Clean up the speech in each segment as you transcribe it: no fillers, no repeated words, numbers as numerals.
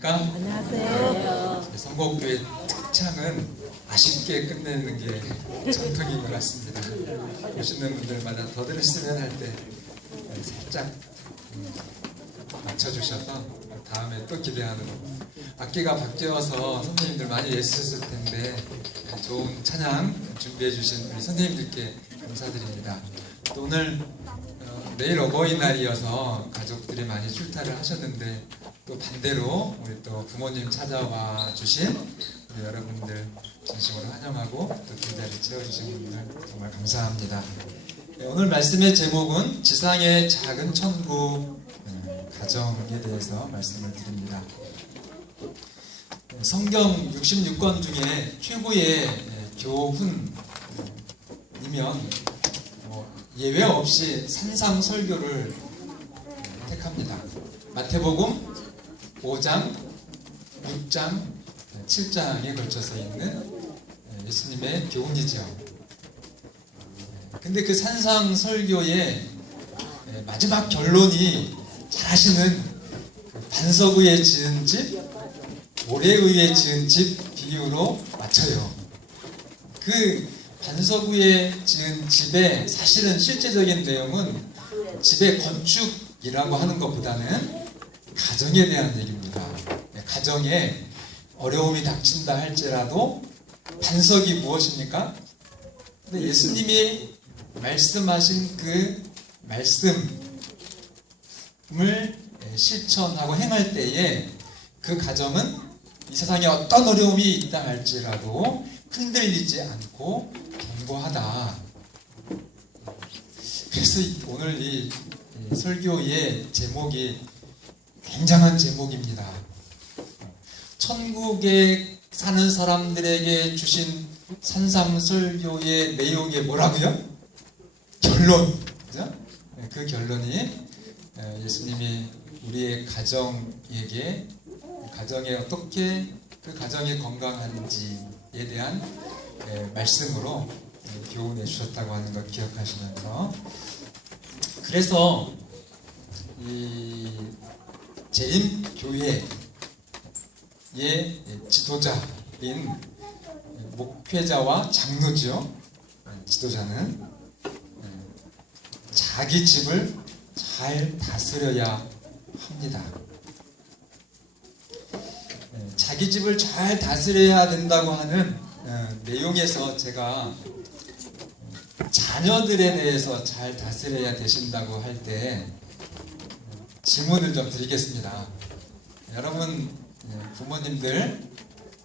안녕하세요. 성곡교회 특창은 아쉽게 끝내는 게 전통인 것 같습니다. 보시는 분들마다 더 들으시면 할 때 살짝 맞춰주셔서 다음에 또 기대하는 악기가 바뀌어서 선생님들 많이 애쓰셨을 텐데 좋은 찬양 준비해 주신 우리 선생님들께 감사드립니다. 또 오늘 내일 어버이날이어서 가족들이 많이 출타를 하셨는데 또 반대로 우리 또 부모님 찾아와 주신 우리 여러분들 진심으로 환영하고 또 빈자리 채워주신 분들 정말 감사합니다. 오늘 말씀의 제목은 지상의 작은 천국 가정에 대해서 말씀을 드립니다. 성경 66권 중에 최고의 교훈이면 예외 없이 산상설교를 택합니다. 마태복음 5장, 6장, 7장에 걸쳐서 있는 예수님의 교훈이죠. 근데 그 산상설교의 마지막 결론이 잘 아시는 반석위에 지은 집, 모래위에 지은 집 비유로 맞춰요. 그 반석위에 지은 집의 사실은 실제적인 내용은 집의 건축이라고 하는 것보다는 가정에 대한 얘기입니다. 가정에 어려움이 닥친다 할지라도 반석이 무엇입니까? 근데 예수님이 말씀하신 그 말씀을 실천하고 행할 때에 그 가정은 이 세상에 어떤 어려움이 있다 할지라도 흔들리지 않고 견고하다. 그래서 오늘 이 설교의 제목이 굉장한 제목입니다. 천국에 사는 사람들에게 주신 산상설교의 내용이 뭐라고요? 결론. 그죠? 그 결론이 예수님이 우리의 가정에게 가정에 어떻게 그 가정이 건강한지에 대한 말씀으로 교훈해 주셨다고 하는 걸 기억하시면서 그래서 이 재림교회의 지도자인 목회자와 장로죠. 지도자는 자기 집을 잘 다스려야 합니다. 자기 집을 잘 다스려야 된다고 하는 내용에서 제가 자녀들에 대해서 잘 다스려야 되신다고 할 때 질문을 좀 드리겠습니다. 여러분 부모님들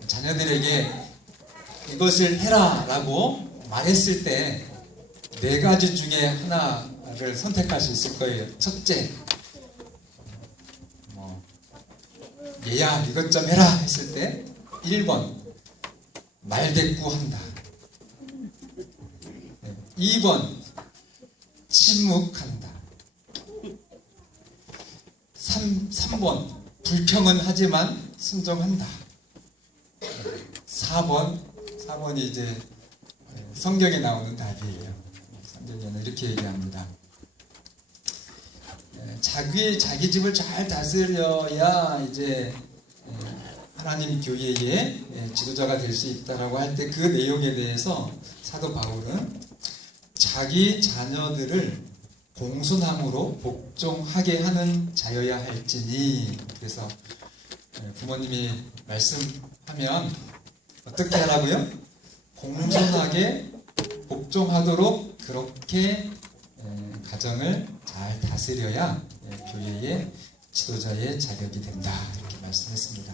자녀들에게 이것을 해라 라고 말했을 때 네 가지 중에 하나를 선택할 수 있을 거예요. 첫째, 얘야 이것 좀 해라 했을 때 1번 말대꾸한다. 2번 침묵한다. 3번 불평은 하지만 순종한다. 4번이 이제 성경에 나오는 답이에요. 성경에는 이렇게 얘기합니다. 자기 집을 잘 다스려야 이제 하나님 교회의 지도자가 될 수 있다라고 할 때 그 내용에 대해서 사도 바울은 자기 자녀들을 공손함으로 복종하게 하는 자여야 할지니, 그래서 부모님이 말씀하면 어떻게 하라고요? 공손하게 복종하도록 그렇게 가정을 잘 다스려야 교회의 지도자의 자격이 된다, 이렇게 말씀했습니다.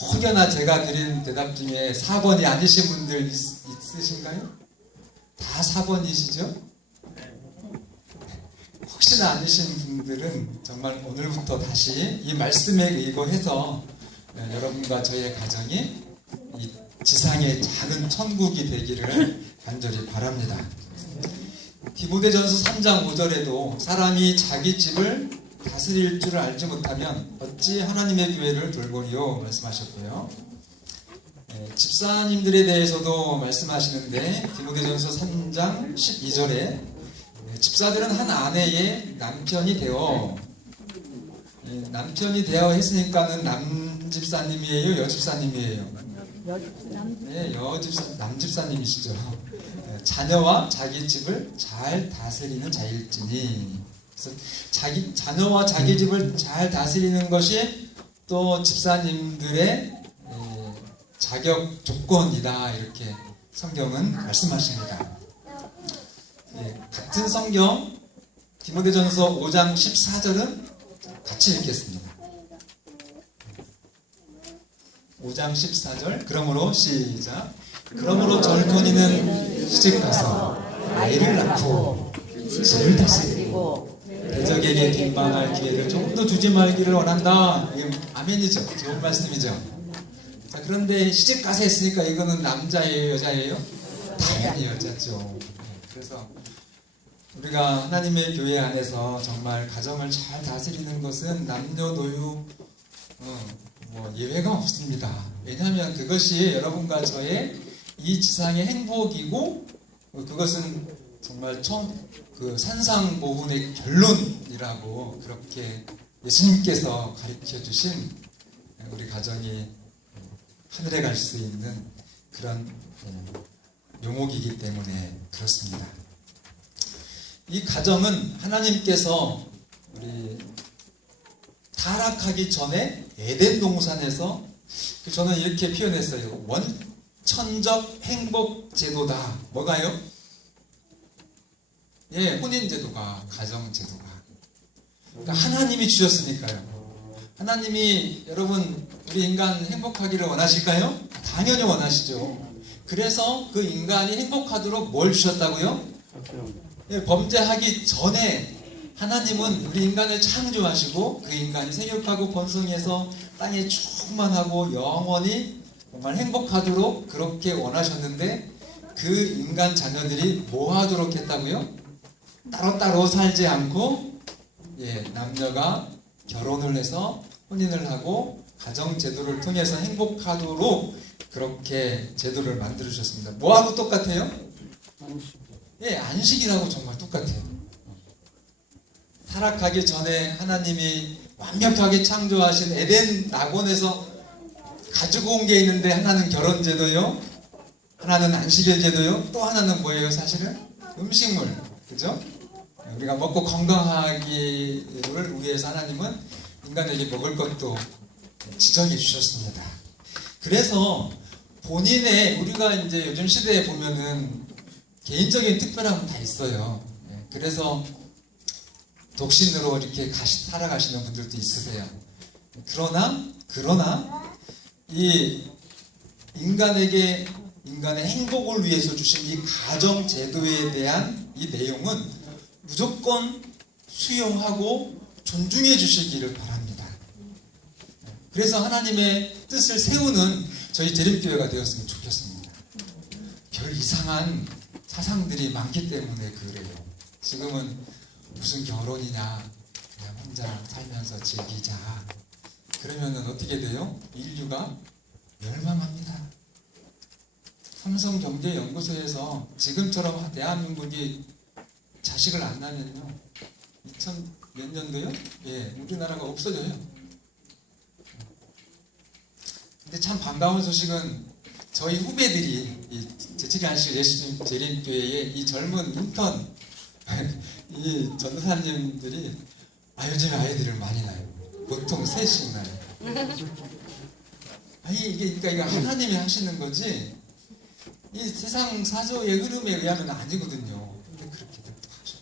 혹여나 제가 드린 대답 중에 4번이 아니신 분들 있으신가요? 다 4번이시죠? 혹시나 아니신 분들은 정말 오늘부터 다시 이 말씀에 의거해서 여러분과 저의 가정이 이 지상의 작은 천국이 되기를 간절히 바랍니다. 디모데전서 3장 5절에도 사람이 자기 집을 다스릴 줄을 알지 못하면 어찌 하나님의 교회를 돌보리요 말씀하셨고요. 집사님들에 대해서도 말씀하시는데 디모데전서 3장 12절에 집사들은 한 아내의 남편이 되어 남편이 되어 했으니까는 남집사님이에요, 여집사님이에요? 네, 남집사님이시죠. 자녀와 자기 집을 잘 다스리는 자일지니. 그래서 자녀와 자기 집을 잘 다스리는 것이 또 집사님들의 자격 조건이다, 이렇게 성경은 말씀하십니다. 같은 성경 디모데전서 5장 14절은 같이 읽겠습니다. 5장 14절. 그러므로 시작. 그러므로 젊은이는 시집가서 아이를 낳고 집을 다스리고 대적에게 빈방할 기회를 조금도 주지 말기를 원한다. 이게 아멘이죠. 좋은 말씀이죠. 자, 그런데 시집가서 했으니까 이거는 남자예요, 여자예요? 당연히 여자죠. 그래서 우리가 하나님의 교회 안에서 정말 가정을 잘 다스리는 것은 남녀노유 예외가 없습니다. 왜냐하면 그것이 여러분과 저의 이 지상의 행복이고, 그것은 정말 산상보훈의 결론이라고 그렇게 예수님께서 가르쳐 주신 우리 가정이 하늘에 갈 수 있는 그런 묘목이기 때문에 그렇습니다. 이 가정은 하나님께서 우리 타락하기 전에 에덴 동산에서, 저는 이렇게 표현했어요. 원천적 행복 제도다. 뭐가요? 혼인 제도가, 가정 제도가. 그러니까 하나님이 주셨으니까요. 하나님이 여러분 우리 인간 행복하기를 원하실까요? 당연히 원하시죠. 그래서 그 인간이 행복하도록 뭘 주셨다고요? 범죄하기 전에 하나님은 우리 인간을 창조하시고 그 인간이 생육하고 번성해서 땅에 충만하고 영원히 정말 행복하도록 그렇게 원하셨는데, 그 인간 자녀들이 뭐 하도록 했다고요? 따로따로 살지 않고 남녀가 결혼을 해서 혼인을 하고 가정 제도를 통해서 행복하도록 그렇게 제도를 만들어 주셨습니다. 뭐하고 똑같아요? 안식이라고 정말 똑같아요. 타락하기 전에 하나님이 완벽하게 창조하신 에덴 낙원에서 가지고 온 게 있는데, 하나는 결혼 제도요, 하나는 안식일 제도요, 또 하나는 뭐예요? 사실은 음식물, 그죠? 우리가 먹고 건강하기를 위해서 하나님은 인간에게 먹을 것도 지정해 주셨습니다. 그래서 본인의, 우리가 이제 요즘 시대에 보면은 개인적인 특별함은 다 있어요. 그래서 독신으로 이렇게 살아가시는 분들도 있으세요. 그러나 이 인간의 행복을 위해서 주신 이 가정 제도에 대한 이 내용은 무조건 수용하고 존중해 주시기를 바랍니다. 그래서 하나님의 뜻을 세우는 저희 재림교회가 되었으면 좋겠습니다. 별 이상한 사상들이 많기 때문에 그래요. 지금은 무슨 결혼이냐, 그냥 혼자 살면서 즐기자. 그러면은 어떻게 돼요? 인류가 멸망합니다. 삼성경제연구소에서 지금처럼 대한민국이 자식을 안 낳으면요, 2000 몇 년도요? 우리나라가 없어져요. 근데 참 반가운 소식은 저희 후배들이 제칠이 안식 예수님 재림교회의 이 젊은 인턴 이 전도사님들이 요즘에 아이들을 많이 낳아요. 보통 셋씩 낳아요. 이게 하나님이 하시는 거지, 이 세상 사조의 흐름에 의하면 아니거든요. 근데 그렇게들 하죠.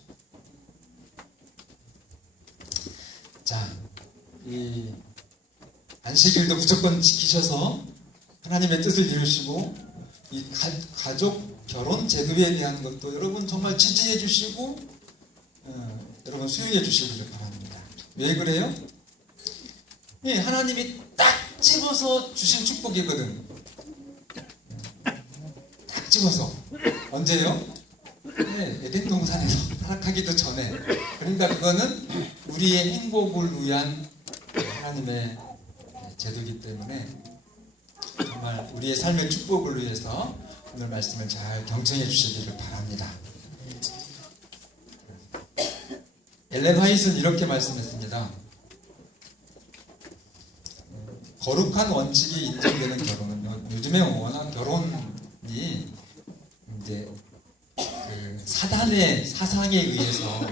자, 이 안식일도 무조건 지키셔서 하나님의 뜻을 이루시고, 이 가족 결혼 제도에 대한 것도 여러분 정말 지지해 주시고 여러분 수용해 주시기를 바랍니다. 왜 그래요? 하나님이 딱 집어서 주신 축복이거든. 딱 집어서. 언제요? 에덴 동산에서 타락하기도 전에. 그러니까 그거는 우리의 행복을 위한 하나님의 제도이기 때문에 정말 우리의 삶의 축복을 위해서 오늘 말씀을 잘 경청해 주시기를 바랍니다. 엘렌 화이트는 이렇게 말씀했습니다. 거룩한 원칙이 인정되는 결혼은 요즘에 워낙 결혼이 이제 그 사단의 사상에 의해서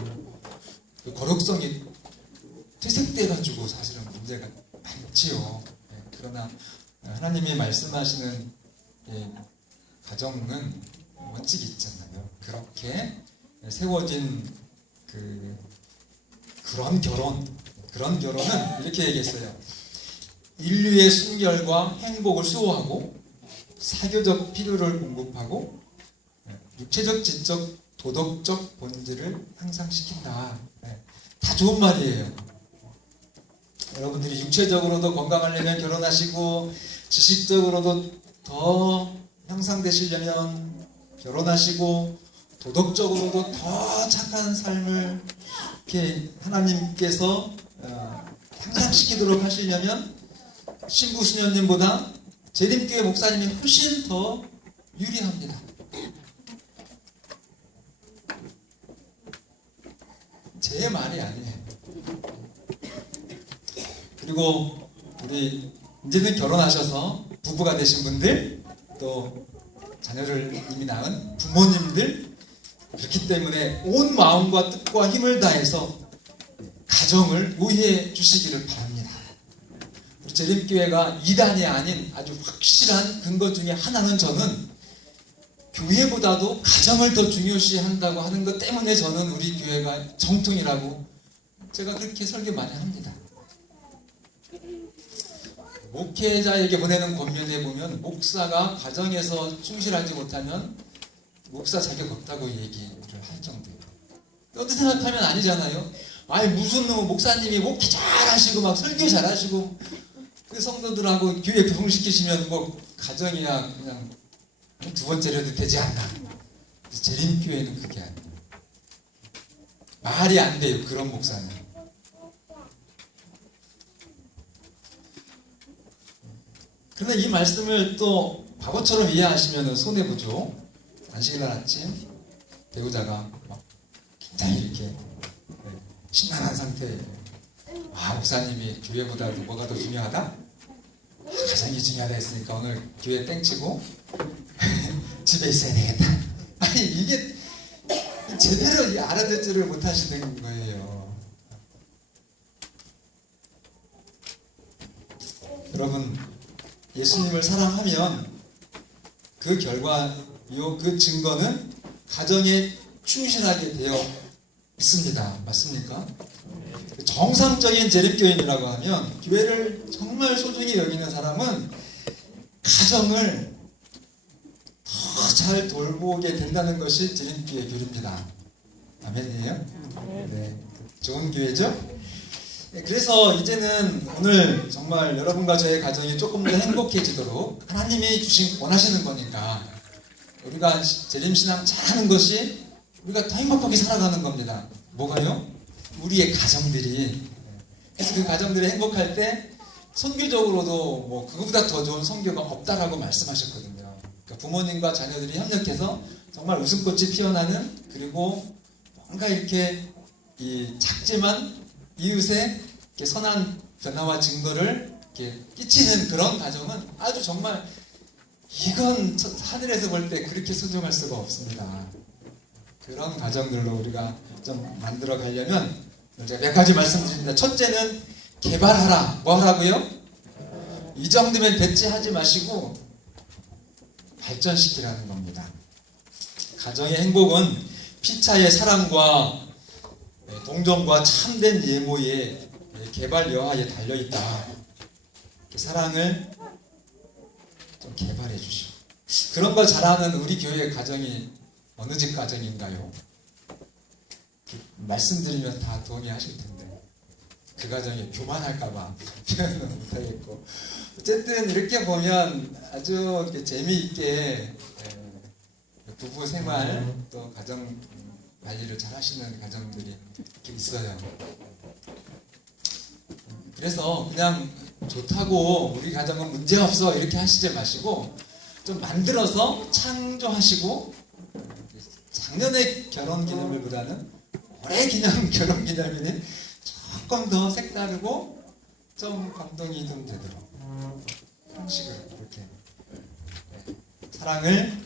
그 거룩성이 퇴색돼가지고 사실은 문제가 많지요. 그러나 하나님이 말씀하시는 가정은 원칙이 있잖아요. 그렇게 세워진 그런 결혼은 이렇게 얘기했어요. 인류의 순결과 행복을 수호하고 사교적 필요를 공급하고 육체적, 지적, 도덕적 본질을 향상시킨다. 다 좋은 말이에요. 여러분들이 육체적으로도 건강하려면 결혼하시고 지식적으로도 더 향상되시려면 결혼하시고 도덕적으로도 더 착한 삶을 이렇게 하나님께서 향상시키도록 하시려면 신부 수녀님보다 재림교회 목사님이 훨씬 더 유리합니다. 제 말이 아니에요. 그리고 우리 이제는 결혼하셔서 부부가 되신 분들, 또 자녀를 이미 낳은 부모님들, 그렇기 때문에 온 마음과 뜻과 힘을 다해서 가정을 우애해 주시기를 바랍니다. 우리 재림교회가 이단이 아닌 아주 확실한 근거 중에 하나는 저는 교회보다도 가정을 더 중요시한다고 하는 것 때문에 저는 우리 교회가 정통이라고 제가 그렇게 설교 많이 합니다. 목회자에게 보내는 권면에 보면 목사가 가정에서 충실하지 못하면 목사 자격 없다고 얘기를 할 정도예요. 어떻게 생각하면 아니잖아요. 아니 무슨 목사님이 목회 잘하시고 막 설교 잘하시고 그 성도들하고 교회 부흥시키시면 뭐 가정이야 그냥 두 번째라도 되지 않나. 재림교회는 그게 아니에요. 말이 안 돼요. 그런 목사는. 그런데 이 말씀을 또 바보처럼 이해하시면 손해보죠. 안식일날 아침 배우자가 막 굉장히 이렇게 심란한 상태예요. 아 목사님이 교회보다도 뭐가 더 중요하다? 가정이 중요하다 했으니까 오늘 교회 땡치고 집에 있어야 되겠다. 아니 이게 제대로 알아듣지를 못하시는 거예요. 여러분 예수님을 사랑하면 그 결과요, 그 증거는 가정에 충실하게 되어 있습니다. 맞습니까? 정상적인 재림교인이라고 하면 교회를 정말 소중히 여기는 사람은 가정을 더 잘 돌보게 된다는 것이 재림교회 교리입니다. 아멘이에요? 네, 좋은 교회죠? 그래서 이제는 오늘 정말 여러분과 저의 가정이 조금 더 행복해지도록 하나님이 원하시는 거니까 우리가 재림신앙 잘하는 것이 우리가 더 행복하게 살아가는 겁니다. 뭐가요? 우리의 가정들이. 그래서 그 가정들이 행복할 때 선교적으로도 뭐 그거보다 더 좋은 선교가 없다라고 말씀하셨거든요. 그러니까 부모님과 자녀들이 협력해서 정말 웃음꽃이 피어나는, 그리고 뭔가 이렇게 작지만 이웃의 이렇게 선한 변화와 증거를 이렇게 끼치는 그런 가정은 아주 정말 이건 하늘에서 볼 때 그렇게 소중할 수가 없습니다. 그런 가정들로 우리가 좀 만들어 가려면 제가 몇 가지 말씀드립니다. 첫째는 개발하라. 뭐 하라고요? 이 정도면 됐지 하지 마시고 발전시키라는 겁니다. 가정의 행복은 피차의 사랑과 동정과 참된 예모의 개발 여하에 달려있다. 사랑을 좀 개발해 주시오. 그런 걸 잘하는 우리 교회의 가정이 어느 집 가정인가요? 말씀드리면 다 동의하실 텐데 그 가정이 교만할까봐 표현을 못하겠고, 어쨌든 이렇게 보면 아주 재미있게 부부 생활 또 가정 관리를 잘 하시는 가정들이 이렇게 있어요. 그래서 그냥 좋다고 우리 가정은 문제없어 이렇게 하시지 마시고 좀 만들어서 창조하시고, 작년의 결혼기념일보다는 올해 결혼기념일이 조금 더 색다르고 좀 감동이 좀 되더라고요. 형식으로 이렇게 사랑을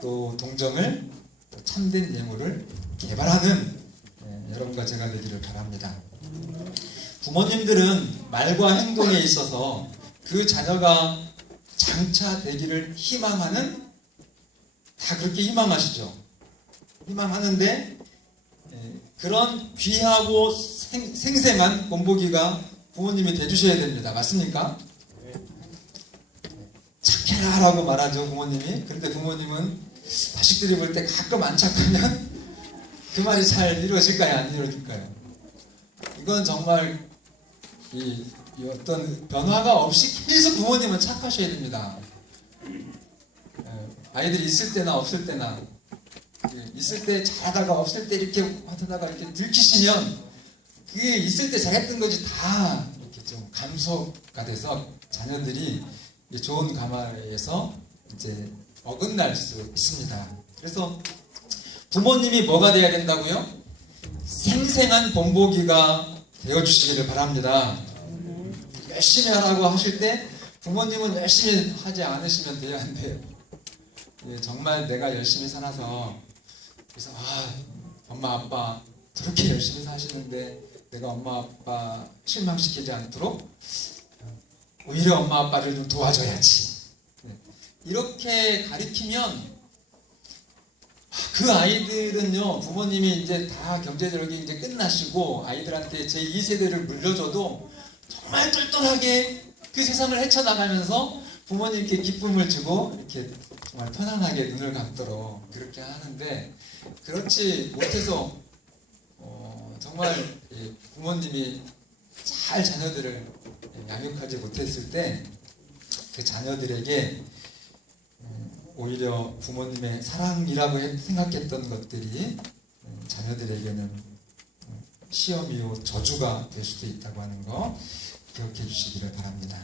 또 동정을 또 참된 예물을 개발하는 여러분과 제가 되기를 바랍니다. 부모님들은 말과 행동에 있어서 그 자녀가 장차 되기를 희망하는, 다 그렇게 희망하시죠. 희망하는데 그런 귀하고 생생한 본보기가 부모님이 돼주셔야 됩니다. 맞습니까? 착해라 라고 말하죠, 부모님이. 그런데 부모님은 자식들이 볼 때 가끔 안 착하면 그 말이 잘 이루어질까요? 안 이루어질까요? 이건 정말 이 어떤 변화가 없이 계속 부모님은 착하셔야 됩니다. 아이들이 있을 때나 없을 때나, 있을 때 잘하다가 없을 때 이렇게 하다가 이렇게 들키시면 그게 있을 때 잘했던 것이 다 이렇게 좀 감소가 돼서 자녀들이 좋은 가마에서 이제 어긋날 수 있습니다. 그래서 부모님이 뭐가 돼야 된다고요? 생생한 본보기가 되어주시기를 바랍니다. 열심히 하라고 하실 때 부모님은 열심히 하지 않으시면 돼야 한대요. 정말 내가 열심히 살아서, 그래서 엄마 아빠 저렇게 열심히 사시는데 내가 엄마 아빠 실망시키지 않도록 오히려 엄마 아빠를 좀 도와줘야지. 이렇게 가리키면 그 아이들은요, 부모님이 이제 다 경제적으로 이제 끝나시고 아이들한테 제2세대를 물려줘도 정말 똘똘하게 그 세상을 헤쳐나가면서 부모님께 기쁨을 주고 이렇게 정말 편안하게 눈을 감도록 그렇게 하는데, 그렇지 못해서 정말 부모님이 잘 자녀들을 양육하지 못했을 때 그 자녀들에게 오히려 부모님의 사랑이라고 생각했던 것들이 자녀들에게는 시험이요 저주가 될 수도 있다고 하는 거 기억해 주시기를 바랍니다.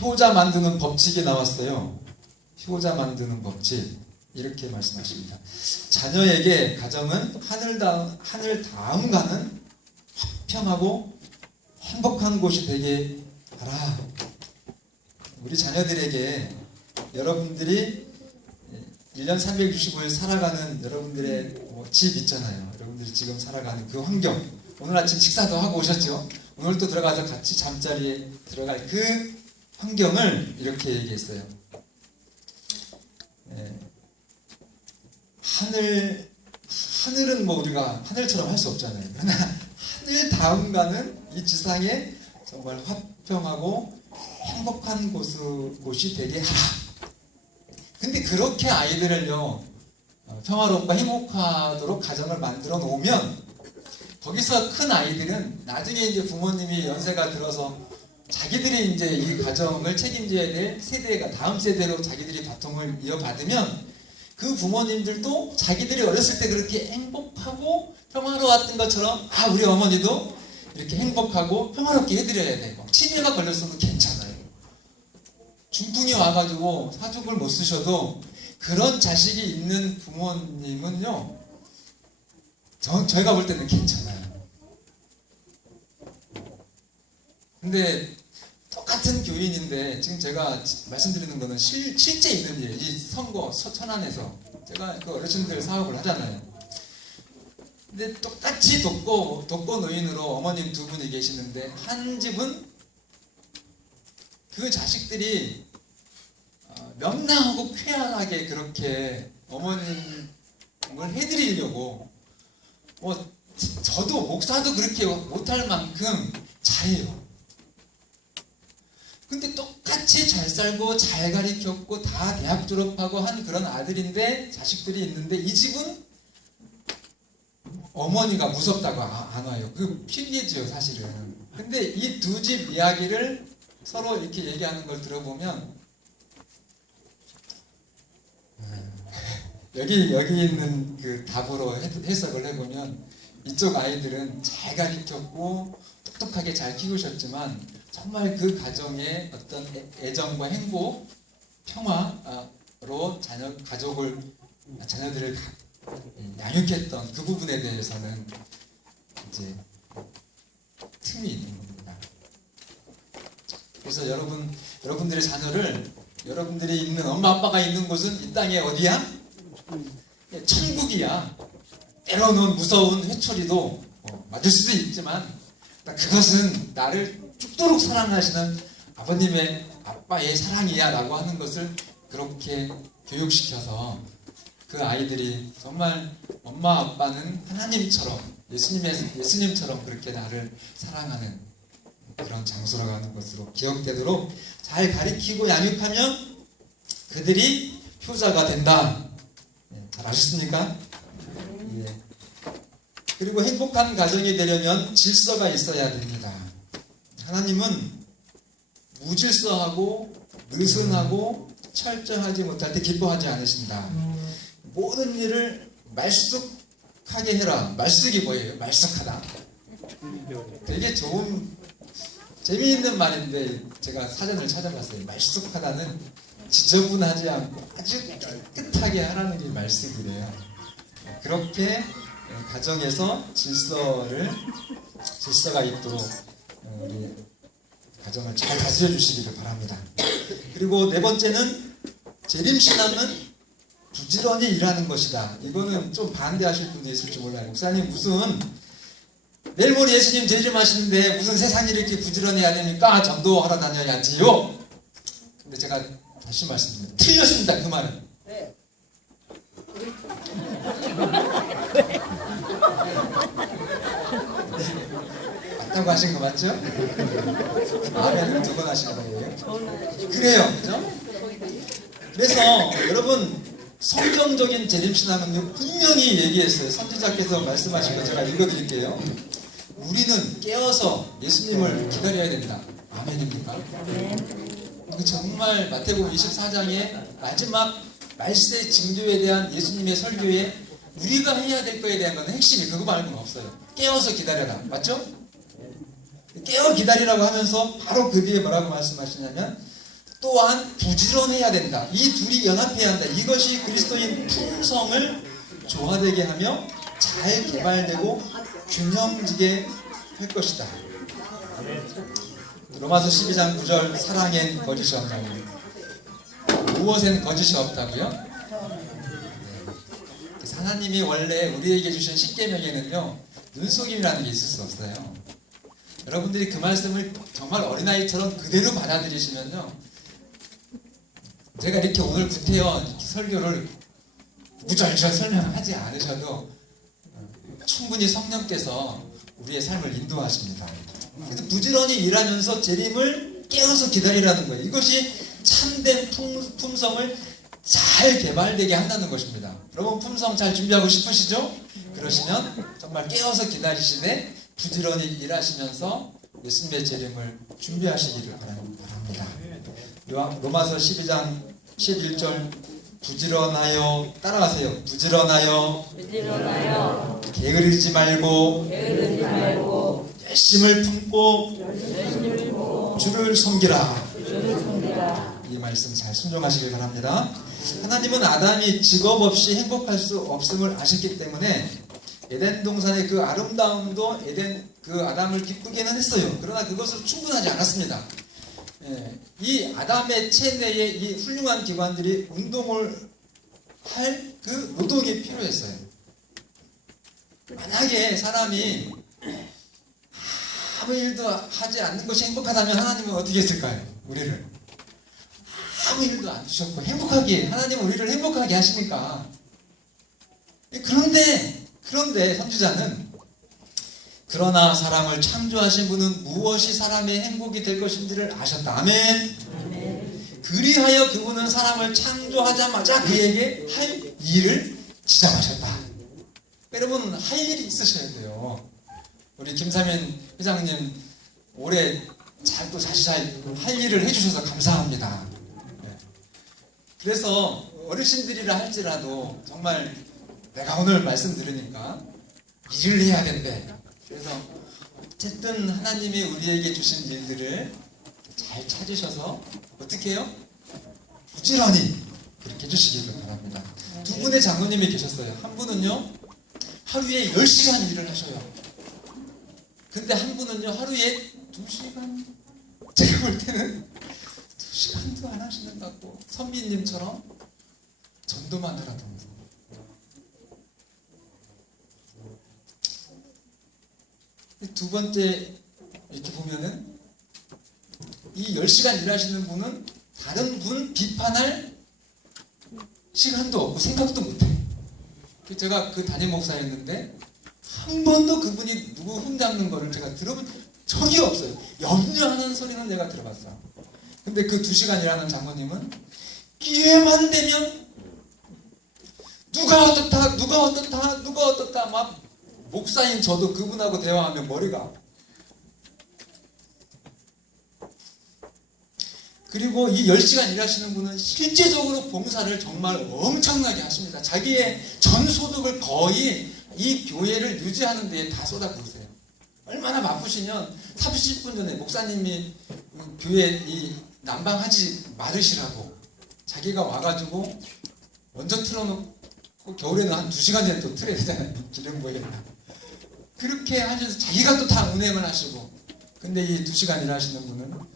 효자 만드는 법칙이 나왔어요. 효자 만드는 법칙, 이렇게 말씀하십니다. 자녀에게 가정은 하늘 다음 가는 화평하고 행복한 곳이 되게 하라. 우리 자녀들에게 여러분들이 1년 365일 살아가는 여러분들의 집 있잖아요. 여러분들이 지금 살아가는 그 환경, 오늘 아침 식사도 하고 오셨죠? 오늘 또 들어가서 같이 잠자리에 들어갈 그 환경을 이렇게 얘기했어요. 하늘은 뭐 우리가 하늘처럼 할 수 없잖아요. 그러나 하늘 다음 가는 이 지상에 정말 화평하고 행복한 곳이 되게 하라. 근데 그렇게 아이들을요, 평화롭고 행복하도록 가정을 만들어 놓으면 거기서 큰 아이들은 나중에 이제 부모님이 연세가 들어서 자기들이 이제 이 가정을 책임져야 될 세대가 다음 세대로 자기들이 바통을 이어받으면 그 부모님들도 자기들이 어렸을 때 그렇게 행복하고 평화로웠던 것처럼 우리 어머니도 이렇게 행복하고 평화롭게 해드려야 되고, 치매가 걸렸어도 괜찮아요. 중풍이 와가지고 사족을 못 쓰셔도 그런 자식이 있는 부모님은요, 저희가 볼 때는 괜찮아요. 근데 똑같은 교인인데 지금 제가 말씀드리는 거는 실제 있는 일, 이 선거 천안에서 제가 그 어르신들 사업을 하잖아요. 근데 똑같이 독거 노인으로 어머님 두 분이 계시는데, 한 집은 그 자식들이 명랑하고 쾌활하게 그렇게 어머님을 해드리려고, 저도 목사도 그렇게 못할 만큼 잘해요. 근데 똑같이 잘 살고 잘 가르쳤고 다 대학 졸업하고 한 그런 아들인데, 자식들이 있는데, 이 집은 어머니가 무섭다고 안 와요. 그 핑계지요, 사실은. 근데 이 두 집 이야기를 서로 이렇게 얘기하는 걸 들어보면, 여기 있는 그 답으로 해석을 해보면, 이쪽 아이들은 잘 가르쳤고 똑똑하게 잘 키우셨지만 정말 그 가정의 어떤 애정과 행복, 평화로 자녀들을 양육했던 그 부분에 대해서는 이제 틈이 있는 겁니다. 그래서 여러분들의 자녀를 여러분들이 있는 엄마 아빠가 있는 곳은 이 땅에 어디야? 천국이야. 때로는 무서운 회초리도 맞을 수도 있지만 그것은 나를 죽도록 사랑하시는 아버님의 아빠의 사랑이야 라고 하는 것을 그렇게 교육시켜서 그 아이들이 정말 엄마 아빠는 하나님처럼 예수님처럼 그렇게 나를 사랑하는 그런 장소라고 하는 것으로 기억되도록 잘 가르치고 양육하면 그들이 효자가 된다. 잘 아셨습니까? 예. 그리고 행복한 가정이 되려면 질서가 있어야 됩니다. 하나님은 무질서하고 느슨하고 철저하지 못할 때 기뻐하지 않으신다. 모든 일을 말쑥하게 해라. 말쑥이 뭐예요? 말쑥하다. 되게 좋은 재미있는 말인데 제가 사전을 찾아봤어요. 말쑥하다는 지저분하지 않고 아주 깨끗하게 하라는 게 말쑥이래요. 그렇게 가정에서 질서가 있도록 우리 가정을 잘 다스려 주시기를 바랍니다. 그리고 네 번째는 재림신앙은 부지런히 일하는 것이다. 이거는 좀 반대하실 분이 있을지 몰라요. 목사님 무슨 내일 모레 예수님 재림하시는데 무슨 세상 일을 이렇게 부지런히 해야 됩니까? 전도하러 다녀야지요. 근데 제가 다시 말씀드립니다. 틀렸습니다. 그 말은. 네. 맞다고 하신 거 맞죠? 아멘은 두 번 하신 거예요. 그래요. 그죠? 그래서 여러분 성경적인 재림신앙은요 분명히 얘기했어요. 선지자께서 말씀하신 거 제가 읽어드릴게요. 우리는 깨어서 예수님을 기다려야 된다. 아멘입니까? 정말 마태복음 24장의 마지막 말세 징조에 대한 예수님의 설교에 우리가 해야 될 거에 대한 건 핵심이 그거 말고는 없어요. 깨어서 기다려라. 맞죠? 깨어 기다리라고 하면서 바로 그 뒤에 뭐라고 말씀하시냐면 또한 부지런해야 된다. 이 둘이 연합해야 한다. 이것이 그리스도인 품성을 조화되게 하며 잘 개발되고 균형지게 할 것이다. 로마서 12장 9절 사랑엔 거짓이 없다고. 무엇엔 거짓이 없다고요? 하나님이 원래 우리에게 주신 십계명에는요 눈속임이라는 게 있을 수 없어요. 여러분들이 그 말씀을 정말 어린아이처럼 그대로 받아들이시면요 제가 이렇게 오늘 구태여 설교를 무절절 설명하지 않으셔도 충분히 성령께서 우리의 삶을 인도하십니다. 그래서 부지런히 일하면서 재림을 깨어서 기다리라는 거예요. 이것이 참된 품성을 잘 개발되게 한다는 것입니다. 여러분 품성 잘 준비하고 싶으시죠? 그러시면 정말 깨어서 기다리시되 부지런히 일하시면서 예수님의 재림을 준비하시기를 바랍니다. 로마서 12장 11절 부지런하여 따라하세요. 부지런하여 게으르지 말고 열심을 품고 주를 섬기라. 이 말씀 잘 순종하시길 바랍니다. 하나님은 아담이 직업 없이 행복할 수 없음을 아셨기 때문에 에덴 동산의 그 아름다움도 그 아담을 기쁘게는 했어요. 그러나 그것으로 충분하지 않았습니다. 이 아담의 체내에 이 훌륭한 기관들이 운동을 할 그 노동이 필요했어요. 만약에 사람이 아무 일도 하지 않는 것이 행복하다면 하나님은 어떻게 했을까요? 우리를 아무 일도 안 주셨고 행복하게 하나님은 우리를 행복하게 하시니까. 그런데 선지자는 그러나 사람을 창조하신 분은 무엇이 사람의 행복이 될 것인지를 아셨다. 아멘. 그리하여 그분은 사람을 창조하자마자 그에게 할 일을 지정하셨다. 여러분 할 일이 있으셔야 돼요. 우리 김사면 회장님 올해 또 다시 잘 할 일을 해주셔서 감사합니다. 그래서 어르신들이라 할지라도 정말 내가 오늘 말씀 들으니까 일을 해야 된대. 그래서 어쨌든 하나님이 우리에게 주신 일들을 잘 찾으셔서 어떻게 해요? 부지런히 그렇게 해주시기를 바랍니다. 두 분의 장로님이 계셨어요. 한 분은요 하루에 10시간 일을 하셔요. 근데 한 분은요 하루에 2시간, 제가 볼 때는 2시간도 안 하시는 것 같고 선비님처럼 전도만 하라던가. 두 번째 이렇게 보면은 이 10시간 일하시는 분은 다른 분 비판할 시간도 없고 생각도 못해. 제가 그 담임 목사였는데 한 번도 그분이 누구 흠잡는 거를 제가 들어본 적이 없어요. 염려하는 소리는 내가 들어봤어. 근데 그 2시간 일하는 장모님은 기회만 되면 누가 어떻다 막 목사인 저도 그분하고 대화하면 머리가 아파. 그리고 이 10시간 일하시는 분은 실제적으로 봉사를 정말 엄청나게 하십니다. 자기의 전 소득을 거의 이 교회를 유지하는 데에 다 쏟아부으세요. 얼마나 바쁘시면 30분 전에 목사님이 교회 이 난방하지 말으시라고 자기가 와가지고 먼저 틀어놓고 겨울에는 한 2시간 전에 또 틀어야 되잖아요. 기름 보이려고. 그렇게 하셔서 자기가 또 다 운행을 하시고. 근데 이 2시간 일하시는 분은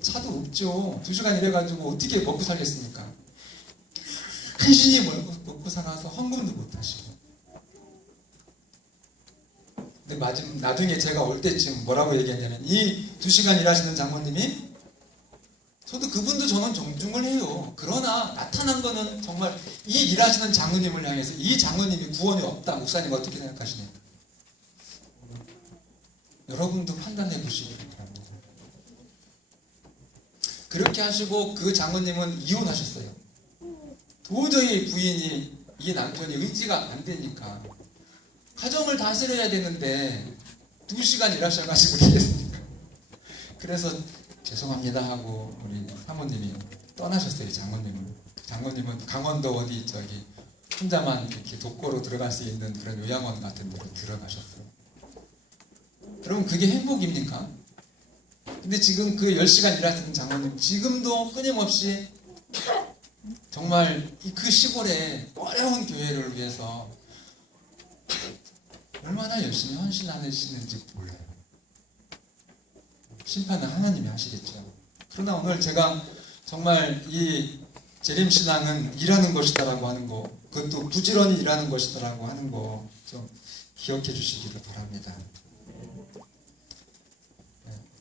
차도 없죠. 2시간 일해가지고 어떻게 먹고 살겠습니까? 간신히 먹고 살아서 헌금도 못 하시고. 근데 나중에 제가 올 때쯤 뭐라고 얘기했냐면 이 2시간 일하시는 장모님이 저도 그분도 저는 존중을 해요. 그러나 나타난 거는 정말 이 일하시는 장모님을 향해서 이 장모님이 구원이 없다. 목사님 어떻게 생각하시냐고. 여러분도 판단해 보시기 바랍니다. 그렇게 하시고 그 장모님은 이혼하셨어요. 도저히 부인이 이 남편이 의지가 안 되니까 가정을 다스려야 되는데 2시간 일하셔가지고 되겠습니까? 그래서 죄송합니다 하고 우리 사모님이 떠나셨어요. 장모님은 강원도 어디 혼자만 이렇게 독거로 들어갈 수 있는 그런 요양원 같은 데로 들어가셨어요. 그럼 그게 행복입니까? 근데 지금 그 10시간 일하시는 장모님 지금도 끊임없이 정말 그 시골에 어려운 교회를 위해서 얼마나 열심히 헌신하시는지 몰라요. 심판은 하나님이 하시겠죠. 그러나 오늘 제가 정말 이 재림신앙은 일하는 것이다라고 하는 거, 그것도 부지런히 일하는 것이다라고 하는 거 좀 기억해 주시기를 바랍니다.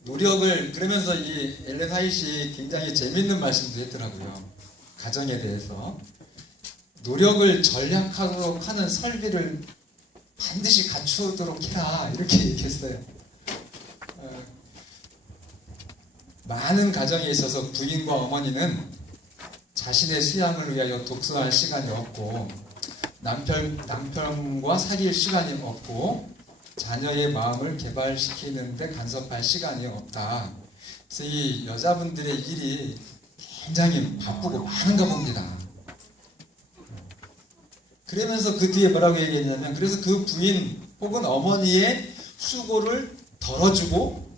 노력을, 그러면서 이 엘렌 화이트이 굉장히 재밌는 말씀도 했더라고요. 가정에 대해서. 노력을 전략하도록 하는 설비를 반드시 갖추도록 해라. 이렇게 얘기했어요. 많은 가정에 있어서 부인과 어머니는 자신의 수양을 위하여 독서할 시간이 없고 남편과 사귈 시간이 없고 자녀의 마음을 개발시키는데 간섭할 시간이 없다. 그래서 이 여자분들의 일이 굉장히 바쁘고 많은가 봅니다. 그러면서 그 뒤에 뭐라고 얘기했냐면, 그래서 그 부인 혹은 어머니의 수고를 덜어주고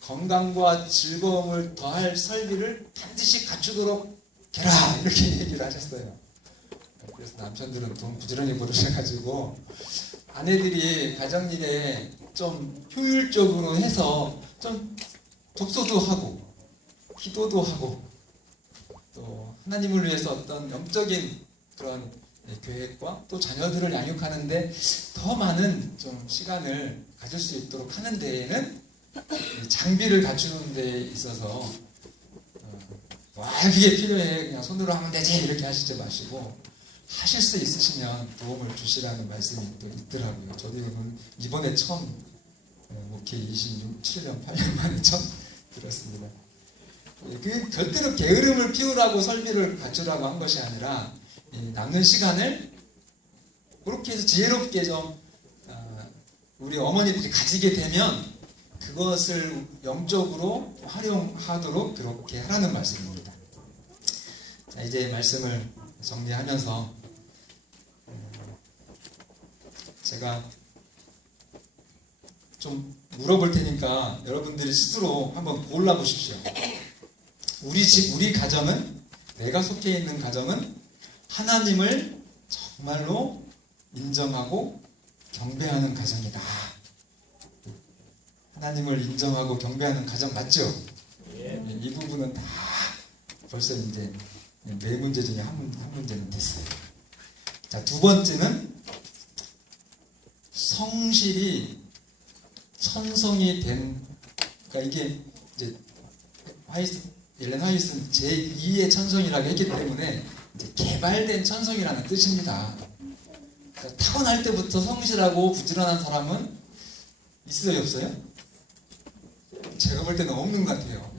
건강과 즐거움을 더할 설비를 반드시 갖추도록 해라. 이렇게 얘기를 하셨어요. 그래서 남편들은 돈 부지런히 벌으셔가지고 아내들이 가정일에 좀 효율적으로 해서 좀 독서도 하고 기도도 하고 또 하나님을 위해서 어떤 영적인 그런 계획과 또 자녀들을 양육하는데 더 많은 좀 시간을 가질 수 있도록 하는 데에는 장비를 갖추는 데 있어서 그게 필요해 그냥 손으로 하면 되지 이렇게 하시지 마시고 하실 수 있으시면 도움을 주시라는 말씀이 또 있더라고요. 저도 이번에 처음 목회 27년 8년 만에 처음 들었습니다. 그 절대로 게으름을 피우라고 설비를 갖추라고 한 것이 아니라 남는 시간을 그렇게 해서 지혜롭게 좀 우리 어머니들이 가지게 되면 그것을 영적으로 활용하도록 그렇게 하라는 말씀입니다. 자, 이제 말씀을 정리하면서 제가 좀 물어볼 테니까 여러분들이 스스로 한번 골라보십시오. 우리 가정은, 내가 속해 있는 가정은 하나님을 정말로 인정하고 경배하는 가정이다. 하나님을 인정하고 경배하는 가정 맞죠? 이 부분은 다 벌써 이제 네 문제 중에 한 문제는 됐어요. 자, 두 번째는 성실이 천성이 된, 그러니까 이게 이제 엘렌 화이트는 제2의 천성이라고 했기 때문에 이제 개발된 천성이라는 뜻입니다. 그러니까 타고날 때부터 성실하고 부지런한 사람은 있어요, 없어요? 제가 볼 때는 없는 것 같아요.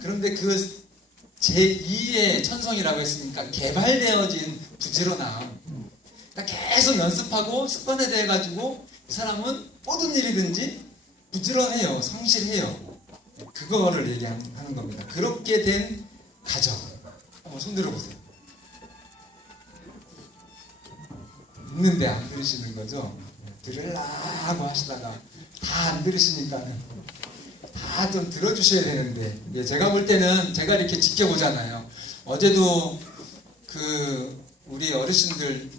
그런데 그 제2의 천성이라고 했으니까 개발되어진 부지런함, 그러니까 계속 연습하고 습관화돼 가지고 이 사람은 모든 일이든지 부지런해요, 성실해요. 그거를 얘기하는 겁니다. 그렇게 된 가정, 한번 손 들어보세요. 있는데 안 들으시는 거죠? 들으려고 하시다가 다 안 들으시니까는 다 좀 들어주셔야 되는데, 제가 볼 때는 제가 이렇게 지켜보잖아요. 어제도 그 우리 어르신들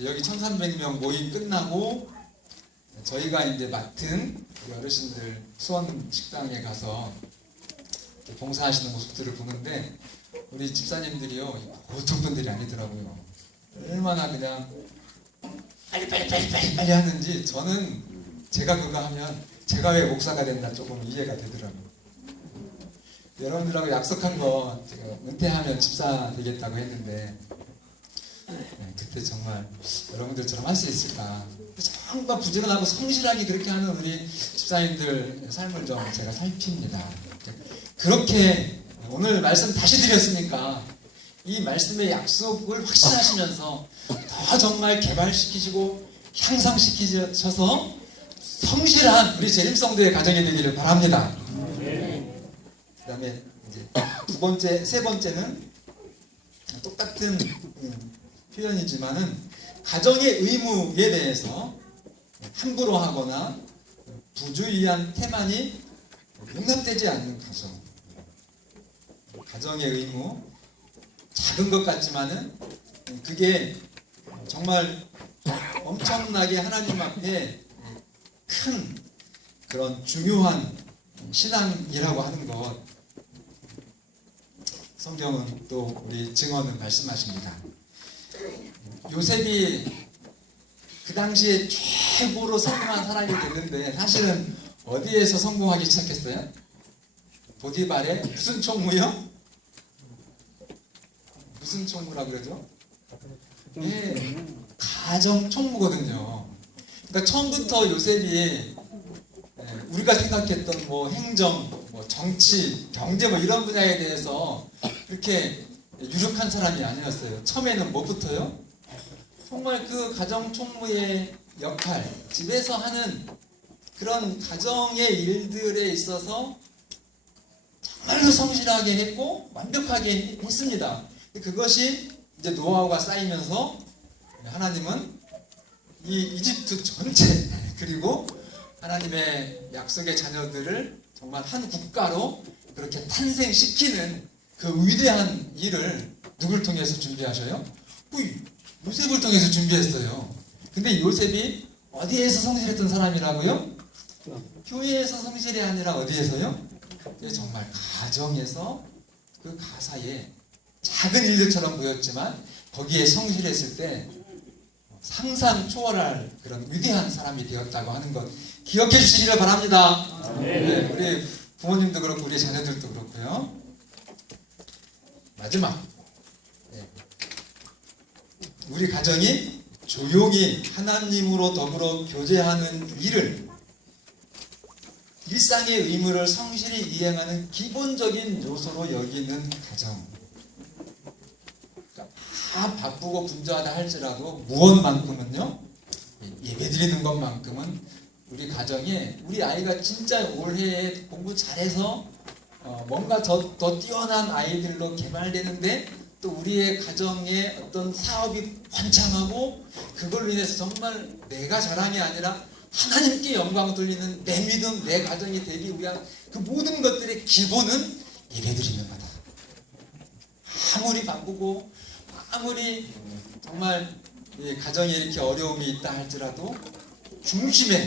여기 1300명 모임 끝나고 저희가 이제 맡은 우리 어르신들 수원 식당에 가서 봉사하시는 모습들을 보는데 우리 집사님들이요, 보통 분들이 아니더라고요. 얼마나 그냥 빨리 하는지, 저는 제가 그거 하면 제가 왜 목사가 됐나 조금 이해가 되더라고요. 여러분들하고 약속한 거 제가 은퇴하면 집사 되겠다고 했는데 그때 정말 여러분들처럼 할 수 있을까, 정말 부지런하고 성실하게 그렇게 하는 우리 집사님들 삶을 좀 제가 살핍니다. 그렇게 오늘 말씀 다시 드렸으니까 이 말씀의 약속을 확신하시면서 더 정말 개발시키시고 향상시키셔서 성실한 우리 재림성도의 가정이 되기를 바랍니다. 그 다음에 이제 세 번째는 똑같은 표현이지만은 가정의 의무에 대해서 함부로 하거나 부주의한 태만이 용납되지 않는 가정. 가정의 의무, 작은 것 같지만은 그게 정말 엄청나게 하나님 앞에 큰 그런 중요한 신앙이라고 하는 것, 성경은 또 우리 증언은 말씀하십니다. 요셉이 그 당시에 최고로 성공한 사람이 됐는데 사실은 어디에서 성공하기 시작했어요? 보디발의 무슨 총무요? 무슨 총무라고 그러죠? 네, 가정 총무거든요. 그러니까 처음부터 요셉이 우리가 생각했던 뭐 행정, 뭐 정치, 경제 뭐 이런 분야에 대해서 그렇게 유력한 사람이 아니었어요. 처음에는 뭐부터요? 정말 그 가정 총무의 역할, 집에서 하는 그런 가정의 일들에 있어서 정말로 성실하게 했고 완벽하게 했습니다. 그것이 이제 노하우가 쌓이면서 하나님은 이 이집트 전체 그리고 하나님의 약속의 자녀들을 정말 한 국가로 그렇게 탄생시키는 그 위대한 일을 누굴 통해서 준비하셔요? 요셉을 통해서 준비했어요. 근데 요셉이 어디에서 성실했던 사람이라고요? 교회에서 성실이 아니라 어디에서요? 정말 가정에서 그 가사에 작은 일들처럼 보였지만 거기에 성실했을 때 상상 초월할 그런 위대한 사람이 되었다고 하는 것 기억해 주시기를 바랍니다. 네, 우리 부모님도 그렇고 우리 자녀들도 그렇고요. 마지막, 우리 가정이 조용히 하나님으로 더불어 교제하는 일을 일상의 의무를 성실히 이행하는 기본적인 요소로 여기는 가정. 그러니까 다 바쁘고 분주하다 할지라도 무엇만큼은요, 예배드리는 것만큼은 우리 가정에 우리 아이가 진짜 올해에 공부 잘해서 뭔가 더 뛰어난 아이들로 개발되는데 또 우리의 가정에 어떤 사업이 번창하고 그걸로 인해서 정말 내가 자랑이 아니라 하나님께 영광 돌리는 내 믿음, 내 가정이 되기 위한 그 모든 것들의 기본은 예배드리는 거다. 아무리 바쁘고 아무리 정말 가정에 이렇게 어려움이 있다 할지라도 중심에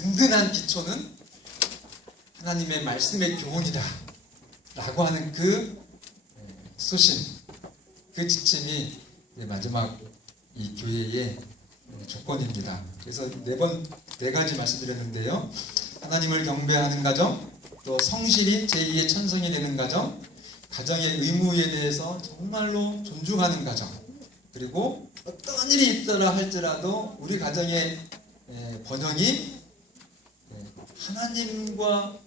든든한 기초는 하나님의 말씀의 교훈이다 라고 하는 그 소신, 그 지침이 마지막 이 교회의 조건입니다. 그래서 네 가지 말씀드렸는데요. 하나님을 경배하는 가정, 또 성실히 제2의 천성이 되는 가정, 가정의 의무에 대해서 정말로 존중하는 가정, 그리고 어떤 일이 있더라 할지라도 우리 가정의 번영이 하나님과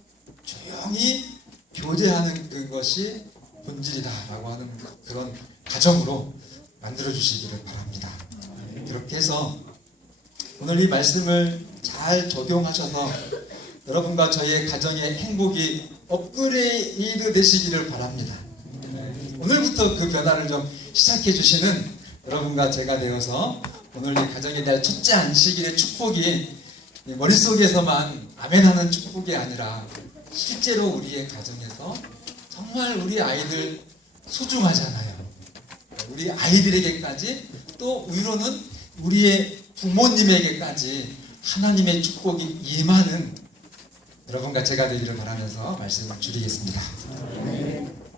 조용히 교제하는 그것이 본질이다라고 하는 그런 가정으로 만들어주시기를 바랍니다. 그렇게 해서 오늘 이 말씀을 잘 적용하셔서 여러분과 저희의 가정의 행복이 업그레이드 되시기를 바랍니다. 오늘부터 그 변화를 좀 시작해 주시는 여러분과 제가 되어서 오늘 이 가정에 대한 첫째 안식일의 축복이 머릿속에서만 아멘하는 축복이 아니라 실제로 우리의 가정에서 정말 우리 아이들 소중하잖아요. 우리 아이들에게까지 또 위로는 우리의 부모님에게까지 하나님의 축복이 임하는 여러분과 제가 되기를 바라면서 말씀을 줄이겠습니다.